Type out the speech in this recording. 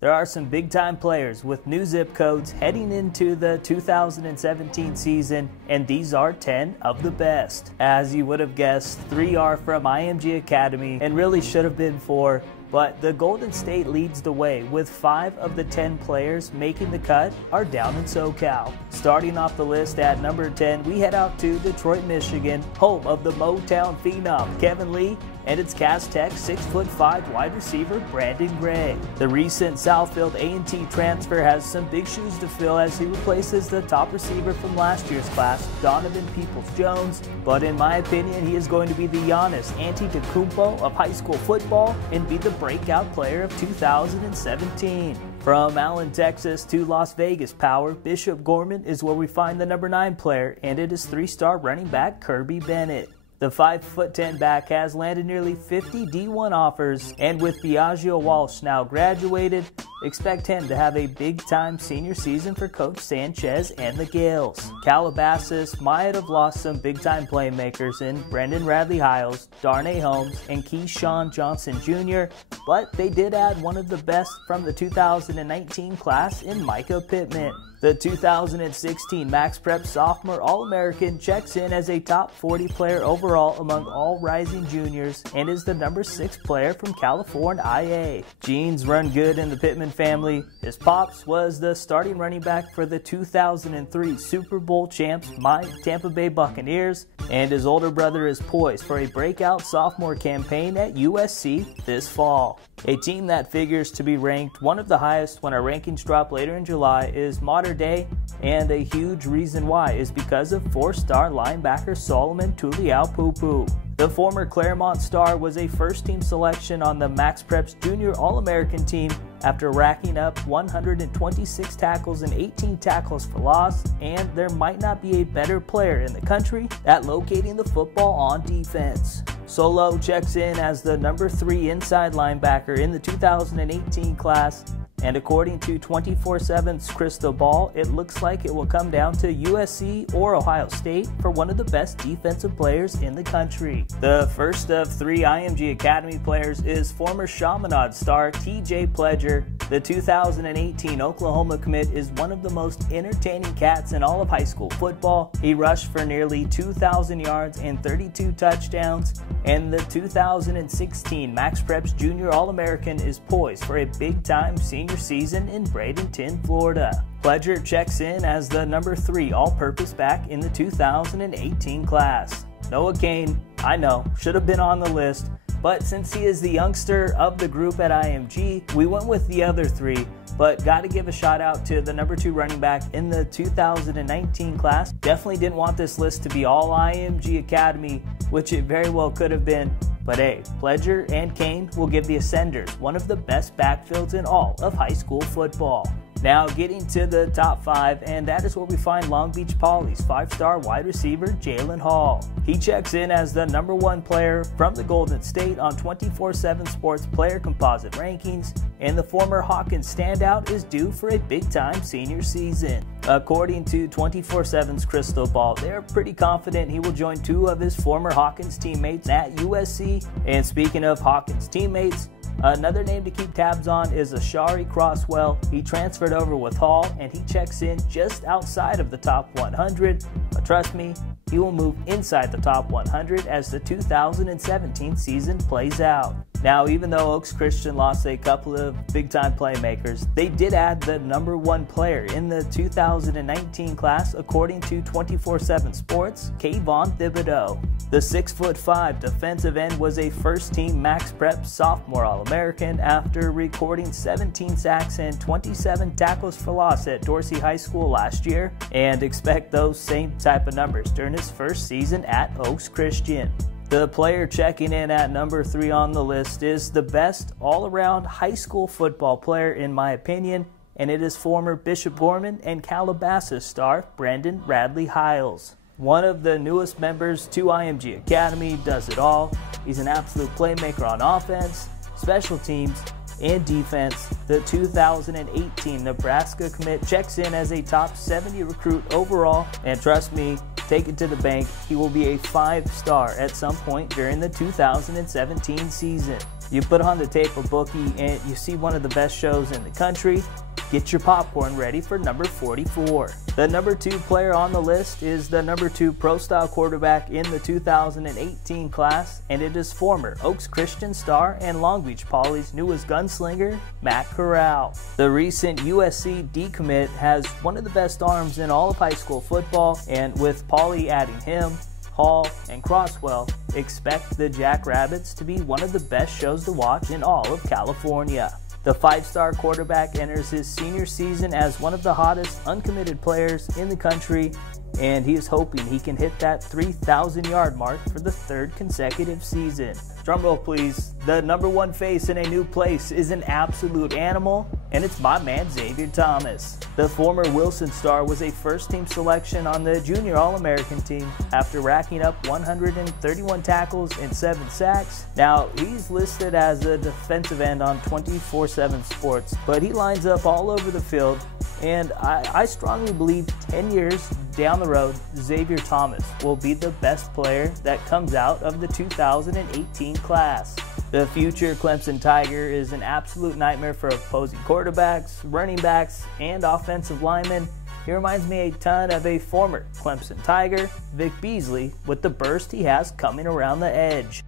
There are some big-time players with new zip codes heading into the 2017 season, and these are 10 of the best. As you would have guessed, 3 are from IMG Academy and really should have been 4. But the Golden State leads the way with 5 of the 10 players making the cut are down in SoCal. Starting off the list at number 10, we head out to Detroit, Michigan, home of the Motown phenom Kevin Lee and its Cass Tech 6'5" wide receiver Brandon Gray. The recent Southfield A&T transfer has some big shoes to fill as he replaces the top receiver from last year's class, Donovan Peoples-Jones. But in my opinion, he is going to be the Giannis Antetokounmpo of high school football and be the breakout player of 2017. From Allen, Texas to Las Vegas Power, Bishop Gorman is where we find the number 9 player, and it is 3-star running back Kirby Bennett. The 5'10" back has landed nearly 50 D1 offers, and with Biagio Walsh now graduated, expect him to have a big-time senior season for Coach Sanchez and the Gales. Calabasas might have lost some big-time playmakers in Brendan Radley-Hiles, Darnay Holmes, and Keyshawn Johnson Jr., but they did add one of the best from the 2019 class in Micah Pittman. The 2016 Max Prep Sophomore All-American checks in as a top 40 player overall among all rising juniors and is the number 6 player from California IA. Genes run good in the Pittman family. His pops was the starting running back for the 2003 Super Bowl champs Tampa Bay Buccaneers, and his older brother is poised for a breakout sophomore campaign at USC this fall. A team that figures to be ranked one of the highest when our rankings drop later in July is Mater Dei, and a huge reason why is because of 4-star linebacker Solomon Tuliaupupu. The former Claremont star was a first-team selection on the Max Preps Junior All-American team after racking up 126 tackles and 18 tackles for loss, and there might not be a better player in the country at locating the football on defense. Solo checks in as the number 3 inside linebacker in the 2018 class, and according to 24/7's Crystal Ball, it looks like it will come down to USC or Ohio State for one of the best defensive players in the country. The first of 3 IMG Academy players is former Chaminade star TJ Pledger. The 2018 Oklahoma commit is one of the most entertaining cats in all of high school football. He rushed for nearly 2,000 yards and 32 touchdowns, and the 2016 Max Preps Junior All-American is poised for a big-time senior season in Bradenton, Florida. Pledger checks in as the number 3 all-purpose back in the 2018 class. Noah Kane, I know, should have been on the list, but since he is the youngster of the group at IMG, we went with the other 3, but got to give a shout out to the number 2 running back in the 2019 class. Definitely didn't want this list to be all IMG Academy, which it very well could have been. But hey, Pledger and Kane will give the Ascenders one of the best backfields in all of high school football. Now getting to the top 5, and that is where we find Long Beach Poly's 5-star wide receiver Jalen Hall. He checks in as the number 1 player from the Golden State on 24/7 Sports player composite rankings, and the former Hawkins standout is due for a big-time senior season. According to 24/7's Crystal Ball, they're pretty confident he will join 2 of his former Hawkins teammates at USC. And speaking of Hawkins teammates, another name to keep tabs on is Ashari Crosswell. He transferred over with Hall, and he checks in just outside of the top 100. But trust me, he will move inside the top 100 as the 2017 season plays out. Now, even though Oaks Christian lost a couple of big-time playmakers, they did add the number 1 player in the 2019 class, according to 24/7 Sports, Kayvon Thibodeau. The 6'5" defensive end was a first-team Max Prep Sophomore All-American after recording 17 sacks and 27 tackles for loss at Dorsey High School last year, and expect those same type of numbers during his first season at Oaks Christian. The player checking in at number 3 on the list is the best all-around high school football player in my opinion, and it is former Bishop Gorman and Calabasas star Brendan Radley-Hiles. One of the newest members to IMG Academy, does it all. He's an absolute playmaker on offense, special teams, and defense. The 2018 Nebraska commit checks in as a top 70 recruit overall, and trust me, take it to the bank, he will be a 5-star at some point during the 2017 season. You put on the tape of Bookie and you see one of the best shows in the country. Get your popcorn ready for number 44. The number 2 player on the list is the number 2 pro-style quarterback in the 2018 class, and it is former Oaks Christian star and Long Beach Poly's newest gunslinger, Matt Corral. The recent USC decommit has one of the best arms in all of high school football, and with Poly adding him, Hall, and Crosswell, expect the Jackrabbits to be one of the best shows to watch in all of California. The 5-star quarterback enters his senior season as one of the hottest uncommitted players in the country, and he is hoping he can hit that 3,000-yard mark for the 3rd consecutive season. Drumroll please. The number 1 face in a new place is an absolute animal, and it's my man Xavier Thomas. The former Wilson star was a first-team selection on the Junior All-American team after racking up 131 tackles and 7 sacks. Now, he's listed as a defensive end on 24/7 Sports, but he lines up all over the field, and I strongly believe 10 years down the road, Xavier Thomas will be the best player that comes out of the 2018 class. The future Clemson Tiger is an absolute nightmare for opposing quarterbacks, running backs, and offensive linemen. He reminds me a ton of a former Clemson Tiger, Vic Beasley, with the burst he has coming around the edge.